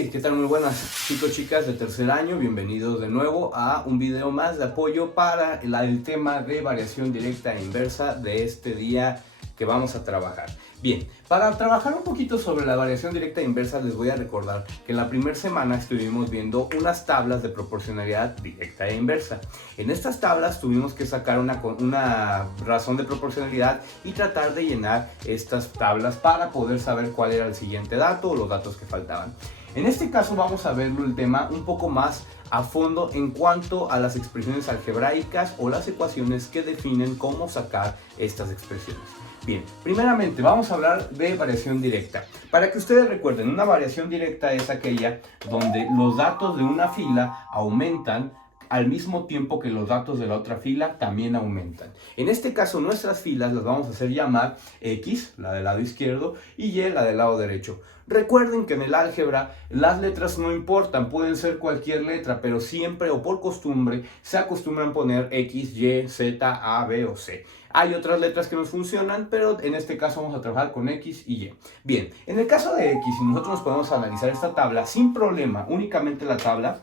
Hey, ¿qué tal? Muy buenas chicos, chicas de tercer año, bienvenidos de nuevo a un video más de apoyo para el tema de variación directa e inversa de este día que vamos a trabajar. Bien, para trabajar un poquito sobre la variación directa e inversa les voy a recordar que en la primera semana estuvimos viendo unas tablas de proporcionalidad directa e inversa. En estas tablas tuvimos que sacar una razón de proporcionalidad y tratar de llenar estas tablas para poder saber cuál era el siguiente dato o los datos que faltaban. En este caso vamos a verlo el tema un poco más a fondo en cuanto a las expresiones algebraicas o las ecuaciones que definen cómo sacar estas expresiones. Bien, primeramente vamos a hablar de variación directa. Para que ustedes recuerden, una variación directa es aquella donde los datos de una fila aumentan al mismo tiempo que los datos de la otra fila también aumentan. En este caso nuestras filas las vamos a hacer llamar X, la del lado izquierdo, y Y, la del lado derecho. Recuerden que en el álgebra las letras no importan, pueden ser cualquier letra, pero siempre o por costumbre se acostumbran poner X, Y, Z, A, B o C. Hay otras letras que nos funcionan, pero en este caso vamos a trabajar con X y Y. Bien, en el caso de X, si nosotros nos podemos analizar esta tabla sin problema, únicamente la tabla,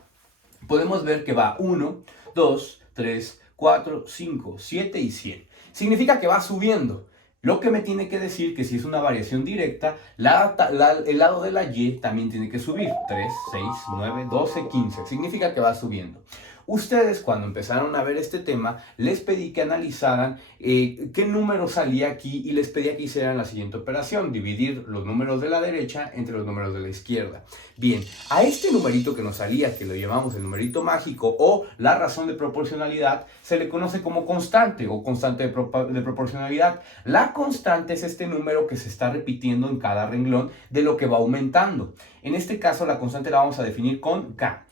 podemos ver que va 1, 2, 3, 4, 5, 7 y 100. Significa que va subiendo. Lo que me tiene que decir que si es una variación directa, el lado de la Y también tiene que subir. 3, 6, 9, 12, 15. Significa que va subiendo. Ustedes cuando empezaron a ver este tema, les pedí que analizaran qué número salía aquí y les pedí que hicieran la siguiente operación, dividir los números de la derecha entre los números de la izquierda. Bien, a este numerito que nos salía, que lo llamamos el numerito mágico o la razón de proporcionalidad, se le conoce como constante o constante de proporcionalidad. La constante es este número que se está repitiendo en cada renglón de lo que va aumentando. En este caso la constante la vamos a definir con K.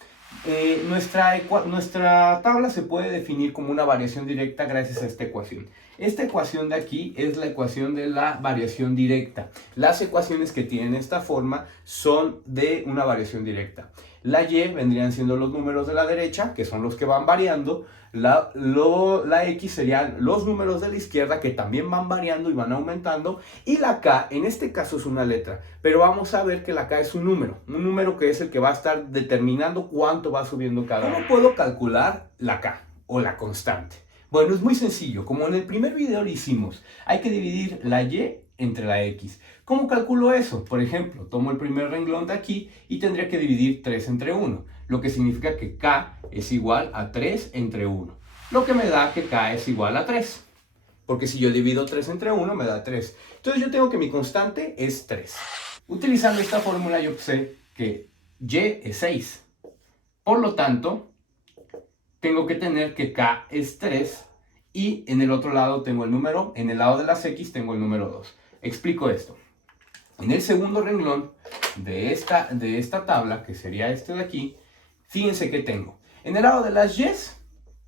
Nuestra tabla se puede definir como una variación directa gracias a esta ecuación. Esta ecuación de aquí es la ecuación de la variación directa. Las ecuaciones que tienen esta forma son de una variación directa. La Y vendrían siendo los números de la derecha, que son los que van variando. La X serían los números de la izquierda, que también van variando y van aumentando. Y la K, en este caso es una letra, pero vamos a ver que la K es un número que es el que va a estar determinando cuánto va subiendo cada uno. ¿Cómo puedo calcular la K o la constante? Bueno, es muy sencillo. Como en el primer video lo hicimos, hay que dividir la Y entre la X. ¿Cómo calculo eso? Por ejemplo, tomo el primer renglón de aquí y tendría que dividir 3 entre 1, lo que significa que K es igual a 3 entre 1, lo que me da que K es igual a 3, porque si yo divido 3 entre 1 me da 3. Entonces yo tengo que mi constante es 3. Utilizando esta fórmula yo sé que Y es 6, por lo tanto tengo que tener que K es 3 y en el otro lado tengo el número, en el lado de las X tengo el número 2. Explico esto. En el segundo renglón de esta tabla, que sería este de aquí, fíjense que tengo. En el lado de las Y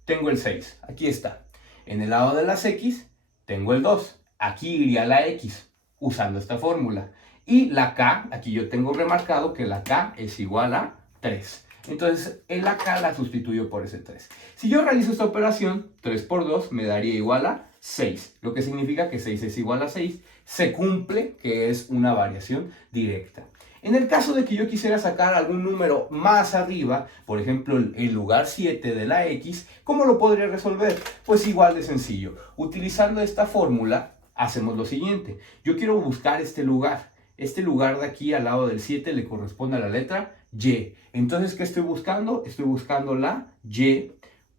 tengo el 6, aquí está. En el lado de las X tengo el 2, aquí iría la X, usando esta fórmula. Y la K, aquí yo tengo remarcado que la K es igual a 3. Entonces, en la K la sustituyo por ese 3. Si yo realizo esta operación, 3 por 2 me daría igual a 6, lo que significa que 6 es igual a 6, se cumple que es una variación directa. En el caso de que yo quisiera sacar algún número más arriba, por ejemplo el lugar 7 de la X, ¿cómo lo podría resolver? Pues igual de sencillo. Utilizando esta fórmula, hacemos lo siguiente. Yo quiero buscar este lugar. Este lugar de aquí al lado del 7 le corresponde a la letra Y. Entonces, ¿qué estoy buscando? Estoy buscando la Y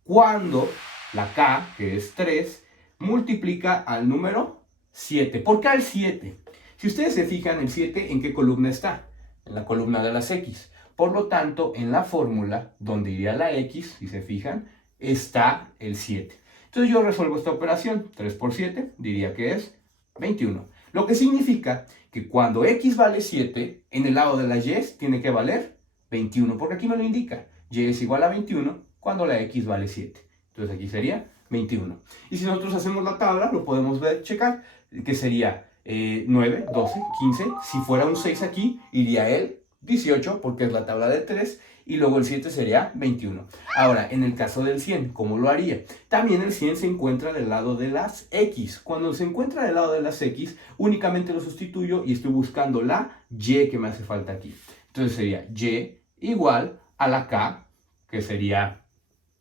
cuando la K, que es 3, multiplica al número 7. ¿Por qué al 7? Si ustedes se fijan, el 7, ¿en qué columna está? En la columna de las X. Por lo tanto, en la fórmula donde iría la X, si se fijan, está el 7. Entonces yo resuelvo esta operación. 3 por 7 diría que es 21. Lo que significa que cuando X vale 7, en el lado de la Y tiene que valer 21, porque aquí me lo indica. Y es igual a 21 cuando la X vale 7. Entonces aquí sería 21. Y si nosotros hacemos la tabla, lo podemos ver, checar, que sería 9, 12, 15. Si fuera un 6 aquí, iría el 18, porque es la tabla de 3. Y luego el 7 sería 21. Ahora, en el caso del 100, ¿cómo lo haría? También el 100 se encuentra del lado de las X. Cuando se encuentra del lado de las X, únicamente lo sustituyo y estoy buscando la Y que me hace falta aquí. Entonces sería y igual a la k, que sería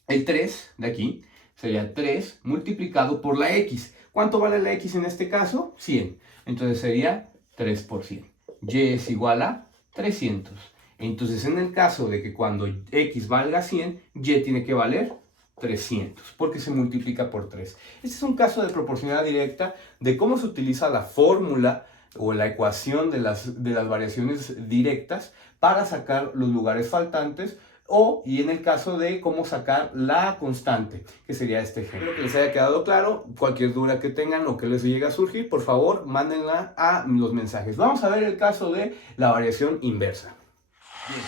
el 3 de aquí, sería 3 multiplicado por la x. ¿Cuánto vale la x en este caso? 100. Entonces sería 3 por 100. Y es igual a 300. Entonces en el caso de que cuando x valga 100, y tiene que valer 300, porque se multiplica por 3. Este es un caso de proporcionalidad directa de cómo se utiliza la fórmula o la ecuación de las variaciones directas para sacar los lugares faltantes y en el caso de cómo sacar la constante, que sería este ejemplo. Espero que les haya quedado claro. Cualquier duda que tengan o que les llegue a surgir, por favor, mándenla a los mensajes. Vamos a ver el caso de la variación inversa. Bien.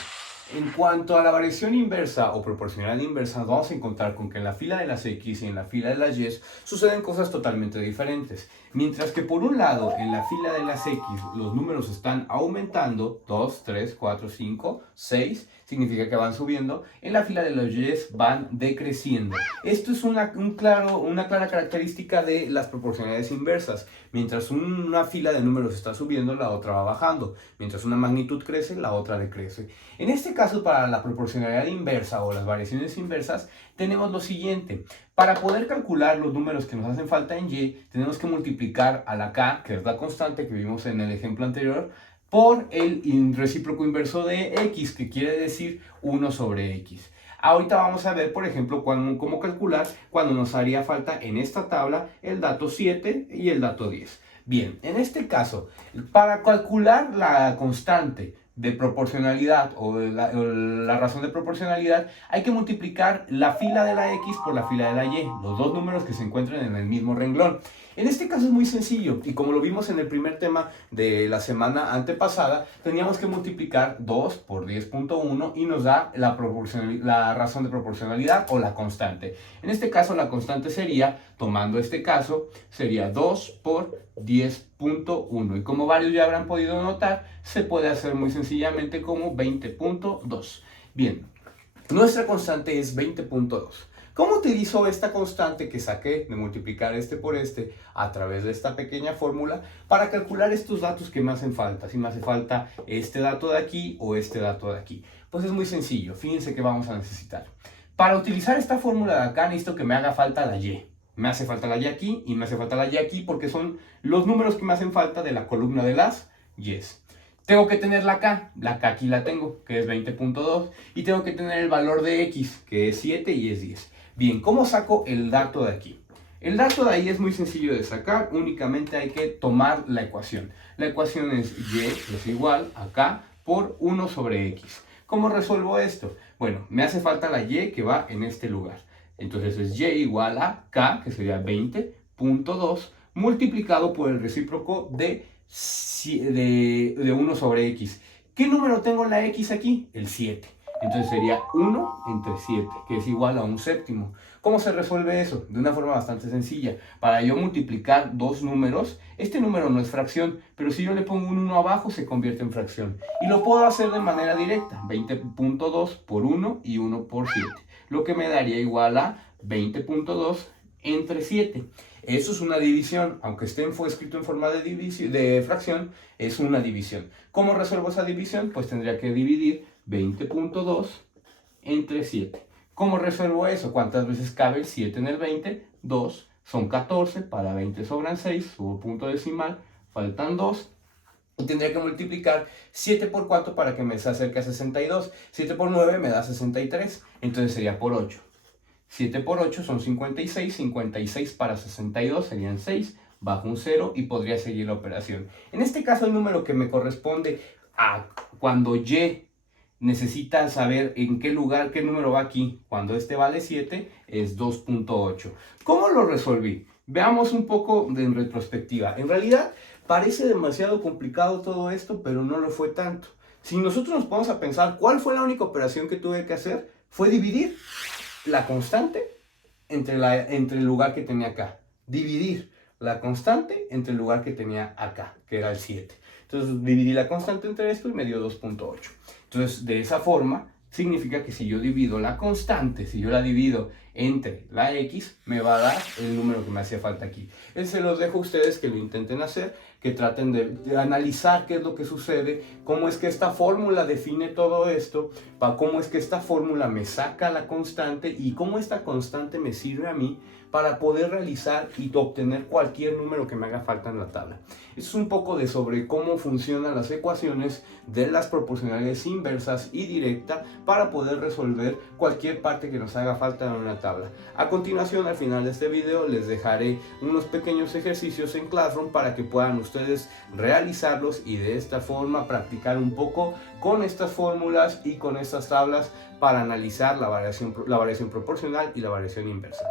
En cuanto a la variación inversa o proporcionalidad inversa, vamos a encontrar con que en la fila de las x y en la fila de las y suceden cosas totalmente diferentes. Mientras que por un lado, en la fila de las x los números están aumentando, 2, 3, 4, 5, 6, significa que van subiendo, en la fila de las y van decreciendo. Esto es una clara característica de las proporcionalidades inversas. Mientras una fila de números está subiendo, la otra va bajando. Mientras una magnitud crece, la otra decrece. En este caso, para la proporcionalidad inversa o las variaciones inversas, tenemos lo siguiente. Para poder calcular los números que nos hacen falta en y, tenemos que multiplicar a la k, que es la constante que vimos en el ejemplo anterior, por el recíproco inverso de x, que quiere decir 1 sobre x. Ahorita vamos a ver, por ejemplo, cómo calcular cuando nos haría falta en esta tabla el dato 7 y el dato 10. Bien, en este caso, para calcular la constante de proporcionalidad o la razón de proporcionalidad, hay que multiplicar la fila de la x por la fila de la y, los dos números que se encuentran en el mismo renglón. En este caso es muy sencillo y como lo vimos en el primer tema de la semana antepasada, teníamos que multiplicar 2 por 10.1 y nos da la razón de proporcionalidad o la constante. En este caso la constante sería, tomando este caso, sería 2 por 10.1 y como varios ya habrán podido notar, se puede hacer muy sencillamente como 20.2. Bien, nuestra constante es 20.2. ¿Cómo utilizo esta constante que saqué de multiplicar este por este a través de esta pequeña fórmula para calcular estos datos que me hacen falta? Si me hace falta este dato de aquí o este dato de aquí. Pues es muy sencillo, fíjense que vamos a necesitar. Para utilizar esta fórmula de acá necesito que me haga falta la y. Me hace falta la y aquí y me hace falta la y aquí porque son los números que me hacen falta de la columna de las y's. Tengo que tener la k aquí la tengo, que es 20.2, y tengo que tener el valor de x, que es 7 y es 10. Bien, ¿cómo saco el dato de aquí? El dato de ahí es muy sencillo de sacar, únicamente hay que tomar la ecuación. La ecuación es y es igual a k por 1 sobre x. ¿Cómo resuelvo esto? Bueno, me hace falta la y que va en este lugar. Entonces es y igual a k, que sería 20.2, multiplicado por el recíproco de 1 sobre x. ¿Qué número tengo en la x aquí? El 7. Entonces sería 1 entre 7, que es igual a 1/7. ¿Cómo se resuelve eso? De una forma bastante sencilla. Para yo multiplicar dos números, este número no es fracción, pero si yo le pongo un 1 abajo, se convierte en fracción. Y lo puedo hacer de manera directa, 20.2 por 1 y 1 por 7. Lo que me daría igual a 20.2 entre 7. Eso es una división, aunque fue escrito en forma de fracción, es una división. ¿Cómo resuelvo esa división? Pues tendría que dividir 20.2 entre 7. ¿Cómo resuelvo eso? ¿Cuántas veces cabe el 7 en el 20? 2, son 14, para 20 sobran 6, subo punto decimal, faltan 2. Y tendría que multiplicar 7 por 4 para que me se acerque a 62. 7 por 9 me da 63, entonces sería por 8. 7 por 8 son 56, 56 para 62 serían 6, bajo un 0 y podría seguir la operación. En este caso el número que me corresponde a cuando y necesita saber en qué lugar, qué número va aquí, cuando este vale 7, es 2.8. ¿Cómo lo resolví? Veamos un poco en retrospectiva. En realidad parece demasiado complicado todo esto, pero no lo fue tanto. Si nosotros nos ponemos a pensar, ¿cuál fue la única operación que tuve que hacer? Fue dividir la constante entre el lugar que tenía acá. Dividir la constante entre el lugar que tenía acá, que era el 7. Entonces dividí la constante entre esto y me dio 2.8. Entonces de esa forma significa que si yo divido la constante, si yo la divido entre la x, me va a dar el número que me hacía falta aquí. Se los dejo a ustedes que lo intenten hacer. que traten de analizar qué es lo que sucede, cómo es que esta fórmula define todo esto, cómo es que esta fórmula me saca la constante y cómo esta constante me sirve a mí para poder realizar y obtener cualquier número que me haga falta en la tabla. Esto es un poco de sobre cómo funcionan las ecuaciones de las proporcionalidades inversas y directa para poder resolver cualquier parte que nos haga falta en una tabla. A continuación, al final de este video, les dejaré unos pequeños ejercicios en Classroom para que puedan ustedes realizarlos y de esta forma practicar un poco con estas fórmulas y con estas tablas para analizar la variación proporcional y la variación inversa.